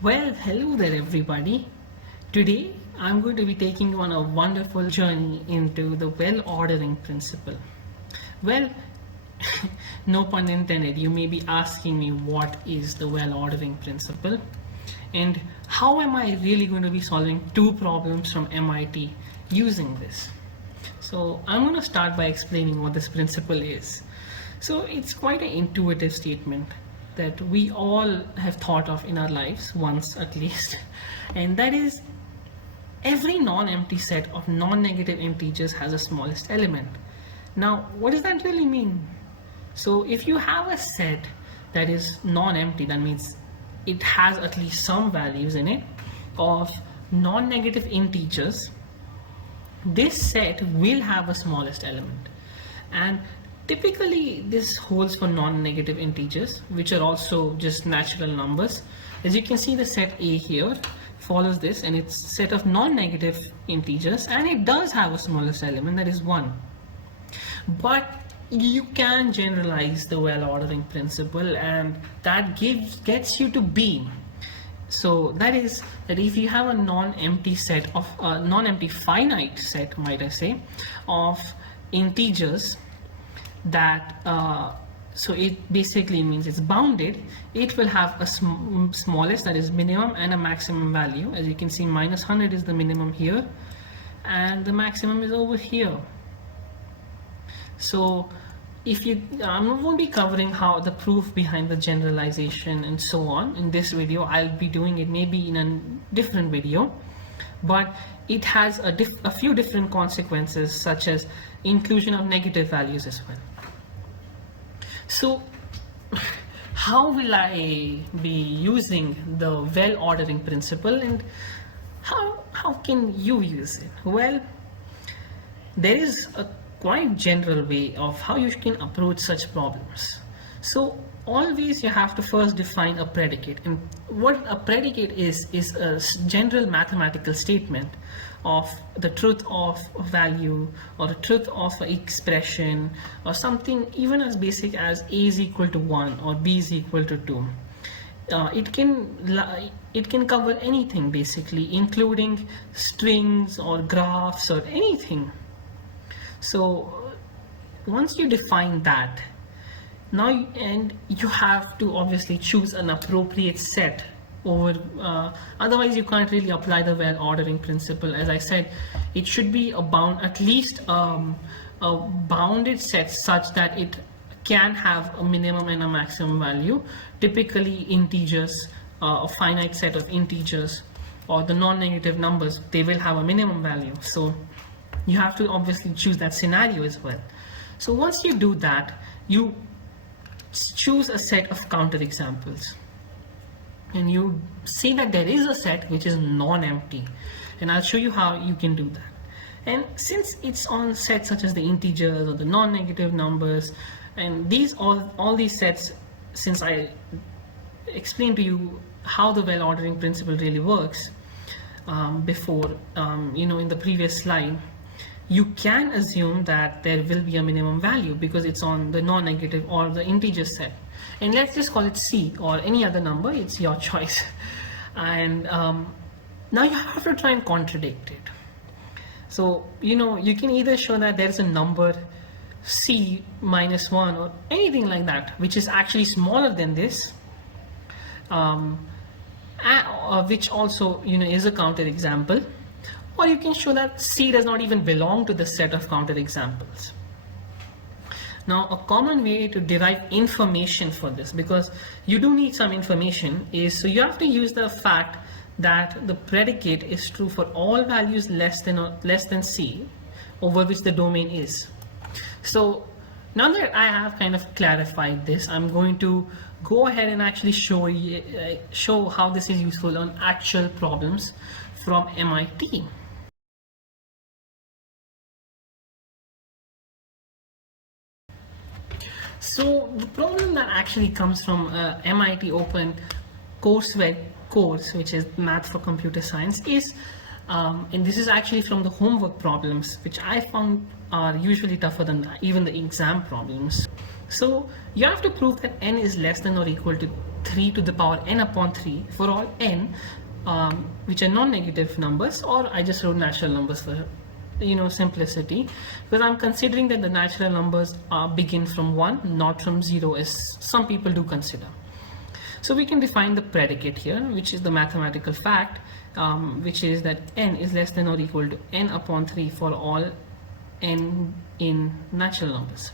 Well, hello there, everybody. Today, I'm going to be taking you on a wonderful journey into the well ordering principle. Well, no pun intended, you may be asking me what is the well ordering principle and how am I really going to be solving two problems from MIT using this. So, I'm going to start by explaining what this principle is. So, it's quite an intuitive statement that we all have thought of in our lives once at least, and that is every non-empty set of non-negative integers has a smallest element. Now, what does that really mean? So if you have a set that is non-empty, that means it has at least some values in it of non-negative integers, this set will have a smallest element. And typically this holds for non-negative integers, which are also just natural numbers. As you can see, the set A here follows this, and it's a set of non-negative integers, and it does have a smallest element, that is 1. But you can generalize the well ordering principle, and that gets you to B. So that is that if you have a non-empty set of non-empty finite set, might I say, of integers that so it basically means it's bounded, it will have a smallest, that is minimum, and a maximum value. As you can see, minus 100 is the minimum here and the maximum is over here. So if you I won't be covering how the proof behind the generalization and so on in this video. I'll be doing it maybe in a different video, but it has a few different consequences, such as inclusion of negative values as well. So how will I be using the well ordering principle, and how can you use it? Well, there is a quite general way of how you can approach such problems. So always you have to first define a predicate, and what a predicate is a general mathematical statement of the truth of a value or the truth of an expression, or something even as basic as a is equal to 1 or b is equal to 2. It can cover anything basically, including strings or graphs or anything. So once you define that, now you have to obviously choose an appropriate set over otherwise you can't really apply the well ordering principle. As I said, it should be at least a bounded set such that it can have a minimum and a maximum value. Typically integers, a finite set of integers or the non-negative numbers, they will have a minimum value. So you have to obviously choose that scenario as well. So once you do that, you choose a set of counter examples, and you see that there is a set which is non-empty, and I'll show you how you can do that. And since it's on sets such as the integers or the non-negative numbers, and all these sets, since I explained to you how the well ordering principle really works before, in the previous slide, you can assume that there will be a minimum value because it's on the non-negative or the integer set. And let's just call it C or any other number, it's your choice. And now you have to try and contradict it. So, you can either show that there's a number C minus 1 or anything like that, which is actually smaller than this, which also, is a counter example. Or you can show that C does not even belong to the set of counter examples. Now, a common way to derive information for this, because you do need some information, is so you have to use the fact that the predicate is true for all values less than C, over which the domain is. So now that I have kind of clarified this, I'm going to go ahead and actually show how this is useful on actual problems from MIT. So the problem that actually comes from MIT Open courseware course, which is Math for Computer Science, is and this is actually from the homework problems, which I found are usually tougher than even the exam problems. So you have to prove that n is less than or equal to 3 to the power n upon 3 for all n which are non-negative numbers, or I just wrote natural numbers for simplicity, because I'm considering that the natural numbers begin from 1, not from 0, as some people do consider. So we can define the predicate here, which is the mathematical fact, which is that n is less than or equal to n upon 3 for all n in natural numbers.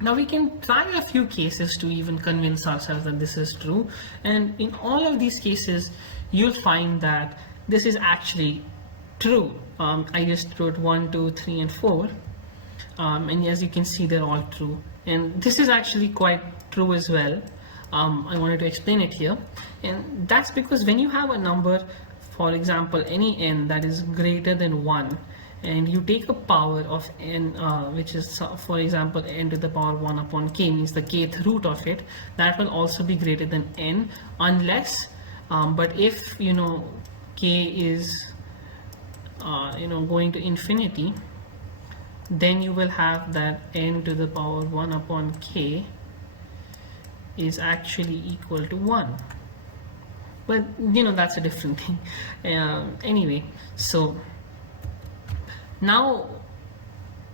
Now we can try a few cases to even convince ourselves that this is true, and in all of these cases you'll find that this is actually true. I just wrote 1, 2, 3 and 4, and as you can see they're all true, and this is actually quite true as well. I wanted to explain it here, and that's because when you have a number, for example any n that is greater than 1, and you take a power of n which is for example n to the power 1 upon k, means the kth root of it, that will also be greater than n, unless but if k is going to infinity, then you will have that n to the power 1 upon k is actually equal to 1, but that's a different thing. Anyway, so now,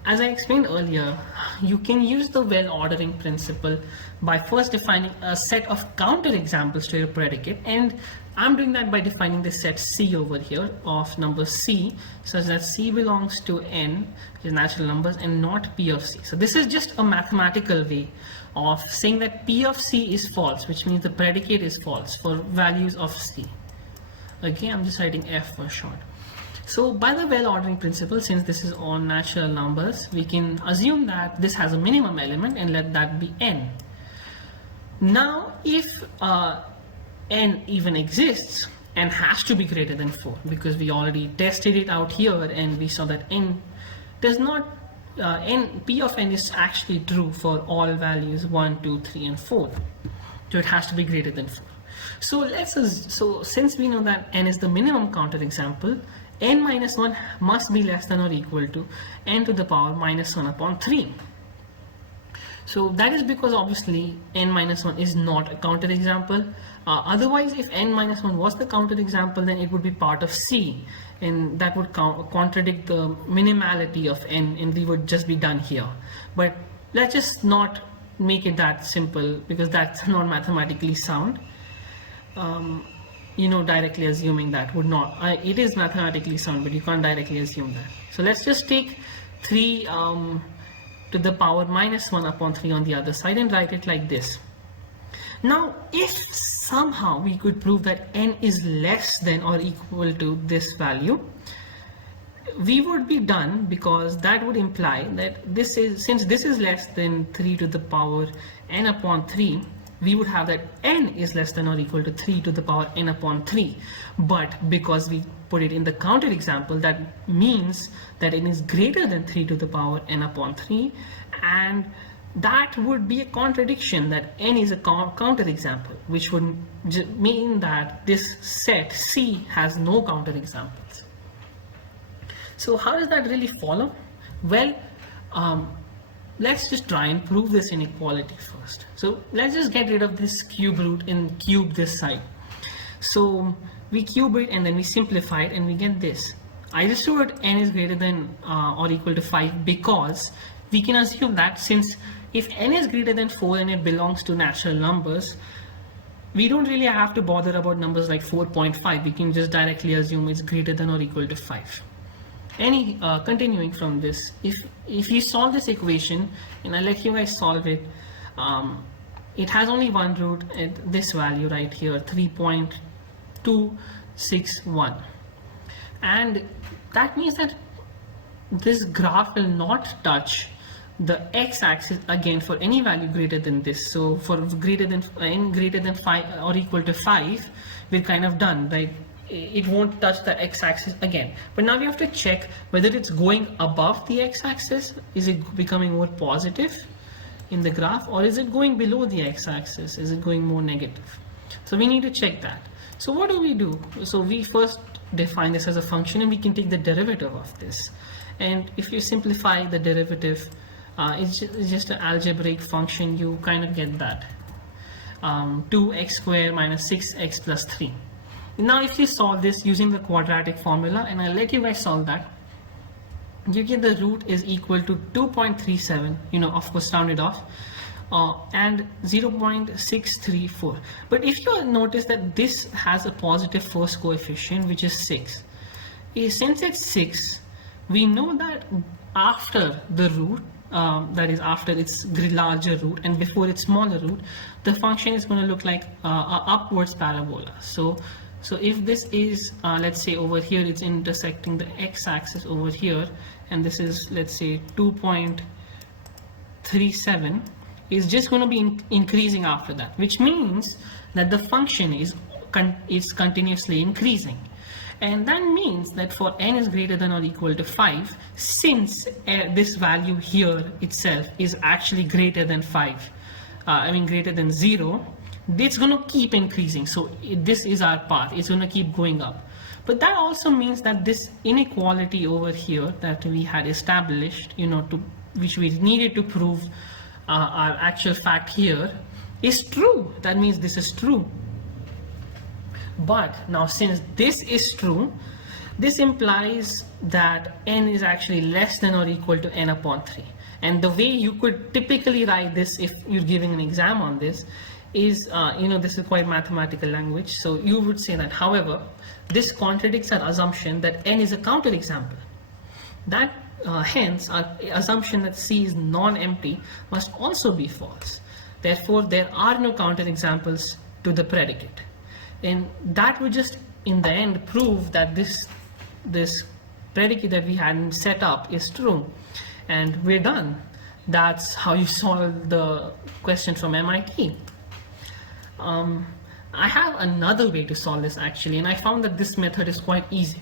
as I explained earlier, you can use the well ordering principle by first defining a set of counter examples to your predicate, and I'm doing that by defining the set C over here of number C, such that C belongs to n, which is natural numbers, and not P of C. So this is just a mathematical way of saying that P of C is false, which means the predicate is false for values of C. Okay, I'm just writing F for short. So by the well ordering principle, since this is on natural numbers, we can assume that this has a minimum element and let that be n. Now if n even exists, n has to be greater than 4, because we already tested it out here and we saw that n does not P of n is actually true for all values 1, 2, 3 and 4, so it has to be greater than 4. So since we know that n is the minimum counter example, n minus 1 must be less than or equal to n to the power minus 1 upon 3. So that is because obviously n minus 1 is not a counter example. Otherwise, if n minus 1 was the counter example, then it would be part of C, and that would contradict the minimality of n, and we would just be done here. But let's just not make it that simple, because that's not mathematically sound. Directly assuming that would not, it is mathematically sound, but you can't directly assume that. So let's just take 3 to the power minus 1 upon 3 on the other side and write it like this. Now if somehow we could prove that n is less than or equal to this value, we would be done, because that would imply that since this is less than 3 to the power n upon 3, we would have that n is less than or equal to 3 to the power n upon 3. But because we put it in the counter example, that means that n is greater than 3 to the power n upon 3, and that would be a contradiction, that n is a counter example, which would mean that this set C has no counter examples. So how does that really follow? Well, let's just try and prove this inequality first. So let's just get rid of this cube root and cube this side. So we cube it and then we simplify it and we get this. I just wrote n is greater than or equal to 5 because we can assume that since if n is greater than 4 and it belongs to natural numbers, we don't really have to bother about numbers like 4.5. We can just directly assume it's greater than or equal to 5. Continuing from this, if you solve this equation, and I'll let you guys solve it, it has only one root at this value right here, 3.261, and that means that this graph will not touch the x-axis again for any value greater than this. So for greater than n greater than 5 or equal to 5, we're kind of done, right? It won't touch the x-axis again. But now we have to check whether it's going above the x-axis. Is it becoming more positive in the graph, or is it going below the x-axis? Is it going more negative? So we need to check that. So what do? So we first define this as a function, and we can take the derivative of this. And if you simplify the derivative, It's just an algebraic function. You kind of get that 2x squared minus 6x plus 3. Now if you solve this using the quadratic formula, and I'll let you guys solve that, you get the root is equal to 2.37, you know, of course rounded off, and 0.634. But if you notice that this has a positive first coefficient, which is 6, since it's 6, we know that after the root, that is after its larger root and before its smaller root, the function is going to look like a upwards parabola. So if this is let's say over here it's intersecting the x-axis over here, and this is, let's say, 2.37, is just going to be increasing after that, which means that the function is continuously increasing. And that means that for n is greater than or equal to 5, since this value here itself is actually greater than 5, greater than 0, it's going to keep increasing. So this is our path, it's going to keep going up. But that also means that this inequality over here that we had established, you know, which we needed to prove our actual fact here, is true. That means this is true. But now, since this is true, this implies that n is actually less than or equal to n upon 3. And the way you could typically write this if you're giving an exam on this is, this is quite mathematical language. So you would say that, however, this contradicts our assumption that n is a counterexample. That hence our assumption that C is non-empty must also be false. Therefore, there are no counterexamples to the predicate. And that would just, in the end, prove that this predicate that we had set up is true. And we're done. That's how you solve the question from MIT. I have another way to solve this actually, and I found that this method is quite easy.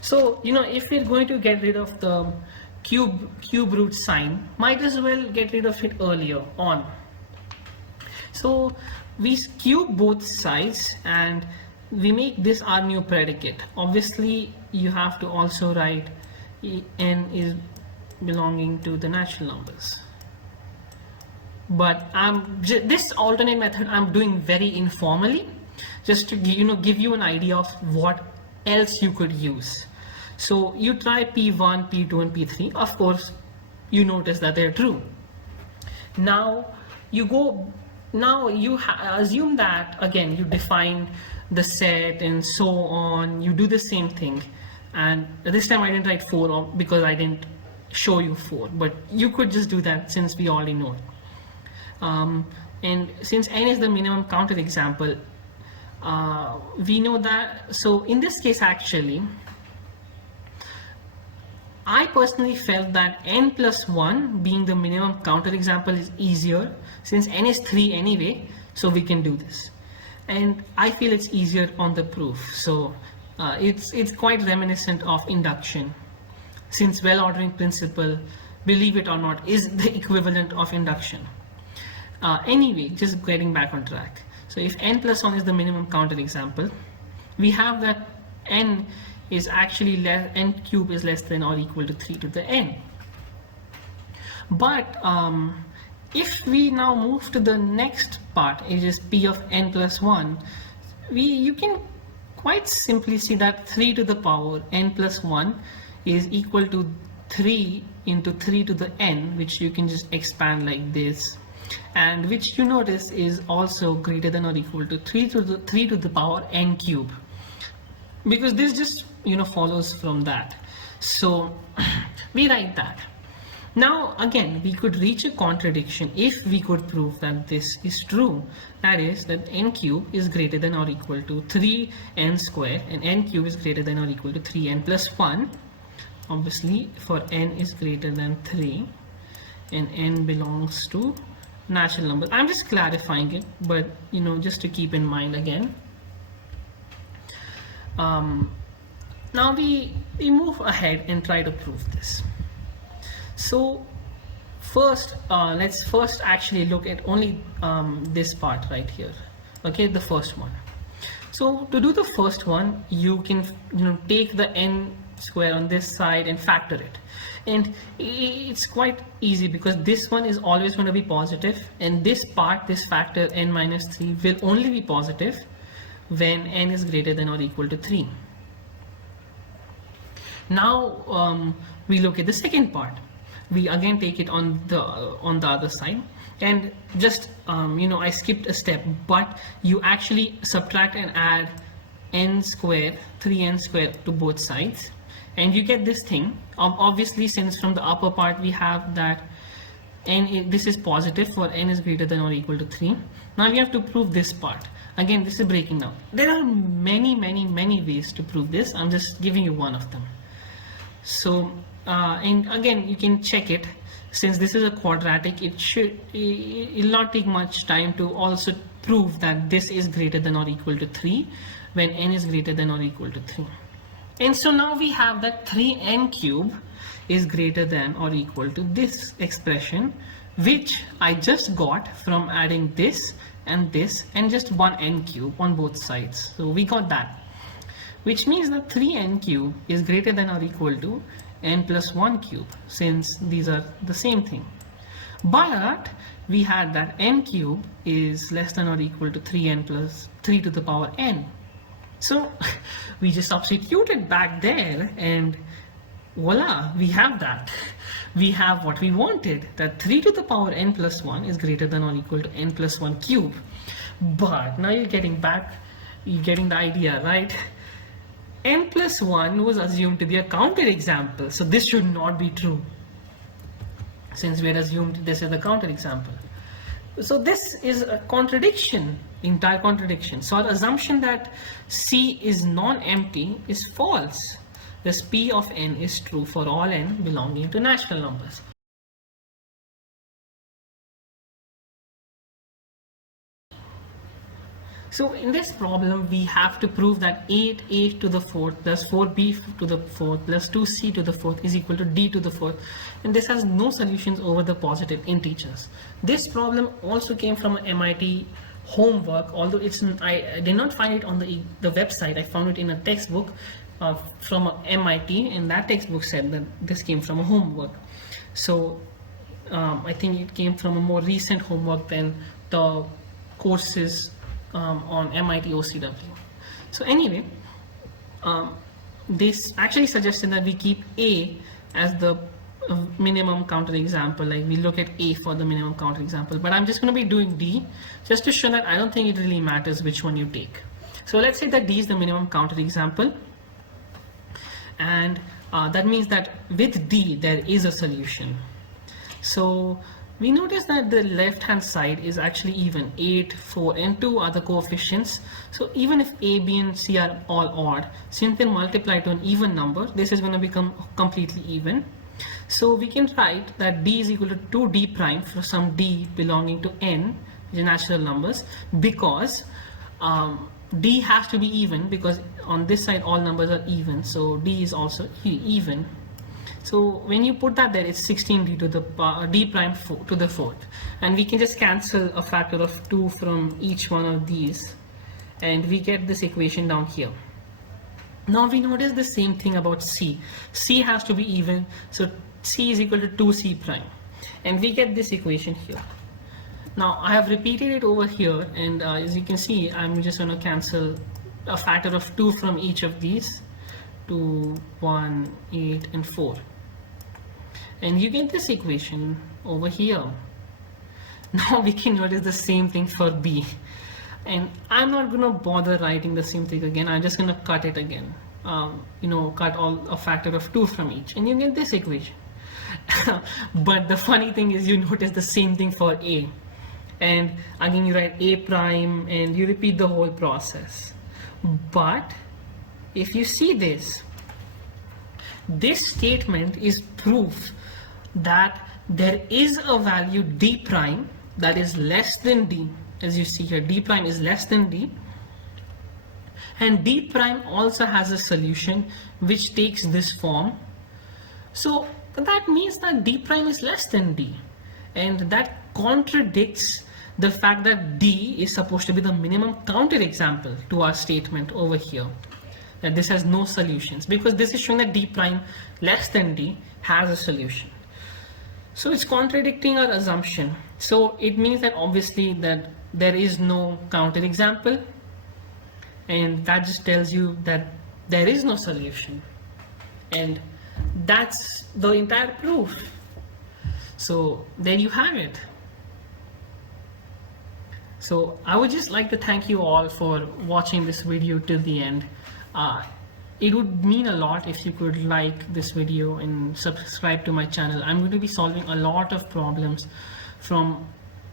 So, if we're going to get rid of the cube root sign, might as well get rid of it earlier on. So we cube both sides and we make this our new predicate. Obviously, you have to also write n is belonging to the natural numbers. But this alternate method I'm doing very informally, just to give you an idea of what else you could use. So you try P1, P2, and P3. Of course, you notice that they're true. Now you assume that again you define the set and so on. You do the same thing, and this time I didn't write 4 because I didn't show you 4, but you could just do that since we already know it. And since n is the minimum counted example, we know that. So in this case, actually, I personally felt that n plus 1 being the minimum counted example is easier, since n is 3 anyway, so we can do this. And I feel it's easier on the proof. So it's quite reminiscent of induction, since well ordering principle, believe it or not, is the equivalent of induction. Anyway, just getting back on track. So if n plus 1 is the minimum counted example, we have that n is actually n cube is less than or equal to 3 to the n. But if we now move to the next part, it is p of n plus 1, you can quite simply see that 3 to the power n plus 1 is equal to 3 into 3 to the n, which you can just expand like this, and which you notice is also greater than or equal to 3 to the power n cube, because this just follows from that. So we write that. Now again, we could reach a contradiction if we could prove that this is true, that is that n cube is greater than or equal to 3n squared and n cube is greater than or equal to 3n plus 1. Obviously, for n is greater than 3 and n belongs to natural numbers. I'm just clarifying it, but just to keep in mind again. Now we move ahead and try to prove this. So first, let's first actually look at only this part right here. Okay, the first one. So to do the first one, you can take the n square on this side and factor it. And it's quite easy because this one is always going to be positive, and this part, this factor n minus 3, will only be positive when n is greater than or equal to 3. Now we look at the second part. We again take it on the other side, and just I skipped a step, but you actually subtract and add n square, 3n square to both sides, and you get this thing. Obviously, since from the upper part we have that this is positive for n is greater than or equal to 3. Now we have to prove this part. Again, this is breaking down. There are many ways to prove this. I'm just giving you one of them. So and again, you can check it. Since this is a quadratic, it'll not take much time to also prove that this is greater than or equal to 3 when n is greater than or equal to 3. And so now we have that 3n cube is greater than or equal to this expression, which I just got from adding this and just one n cube on both sides. So we got that, which means that 3n cube is greater than or equal to n plus 1 cube, since these are the same thing. But we had that n cube is less than or equal to 3n plus 3 to the power n. So we just substituted back there, and voila, we have that. We have what we wanted, that 3 to the power n plus 1 is greater than or equal to n plus 1 cube. But now you're getting the idea, right? N plus 1 was assumed to be a counter example, so this should not be true, since we had assumed this is the counter example. So this is a contradiction, entire contradiction. So our assumption that C is non-empty is false. Thus P of n is true for all n belonging to natural numbers. So in this problem, we have to prove that 8a to the 4th plus 4b to the 4th plus 2c to the 4th is equal to d to the 4th, and this has no solutions over the positive integers. This problem also came from an MIT homework, although I did not find it on the website. I found it in a textbook from MIT, and that textbook said that this came from a homework. So I think it came from a more recent homework than the courses on MIT OCW. So anyway, this actually suggested that we keep A as the minimum counter example, like we look at A for the minimum counter example, but I'm just going to be doing D just to show that I don't think it really matters which one you take. So let's say that D is the minimum counter example, and that means that with D there is a solution. So we notice that the left hand side is actually even. 8, 4 and 2 are the coefficients. So even if A, B and C are all odd, since they multiply to an even number, this is going to become completely even. So we can write that D is equal to 2D prime for some D belonging to n, which is natural numbers, because D has to be even, because on this side all numbers are even, so D is also even. So when you put that there, it's 16d to the d prime to the 4th, and we can just cancel a factor of 2 from each one of these, and we get this equation down here. Now we notice the same thing about C. C has to be even, so C is equal to 2c prime, and we get this equation here. Now I have repeated it over here, and as you can see, I'm just going to cancel a factor of 2 from each of these, 2, 1, 8 and 4, and you get this equation over here. Now we can notice the same thing for B, and I'm not going to bother writing the same thing again. I'm just going to cut it again, cut a factor of 2 from each, and you get this equation. But the funny thing is, you notice the same thing for A, and again you write A prime and you repeat the whole process. But if you see this statement is proof that there is a value D prime that is less than D. As you see here, D prime is less than D, and D prime also has a solution which takes this form. So that means that D prime is less than D, and that contradicts the fact that D is supposed to be the minimum counter example to our statement over here. that this has no solutions, because this is showing that d prime less than d has a solution. So it's contradicting our assumption. So it means that obviously that there is no counterexample, and that just tells you that there is no solution, and that's the entire proof. So there you have it. So I would just like to thank you all for watching this video till the end. It would mean a lot if you could like this video and subscribe to my channel. I'm going to be solving a lot of problems from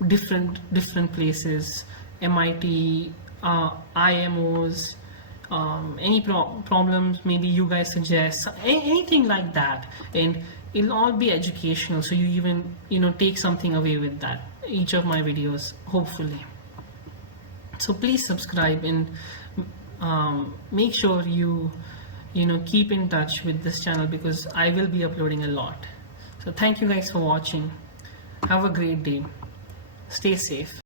different places, MIT, IMOs, any problems maybe you guys suggest, anything like that, and it'll all be educational, so you even take something away with that, each of my videos, hopefully. So please subscribe and make sure you keep in touch with this channel, because I will be uploading a lot. So thank you guys for watching. Have a great day. Stay safe.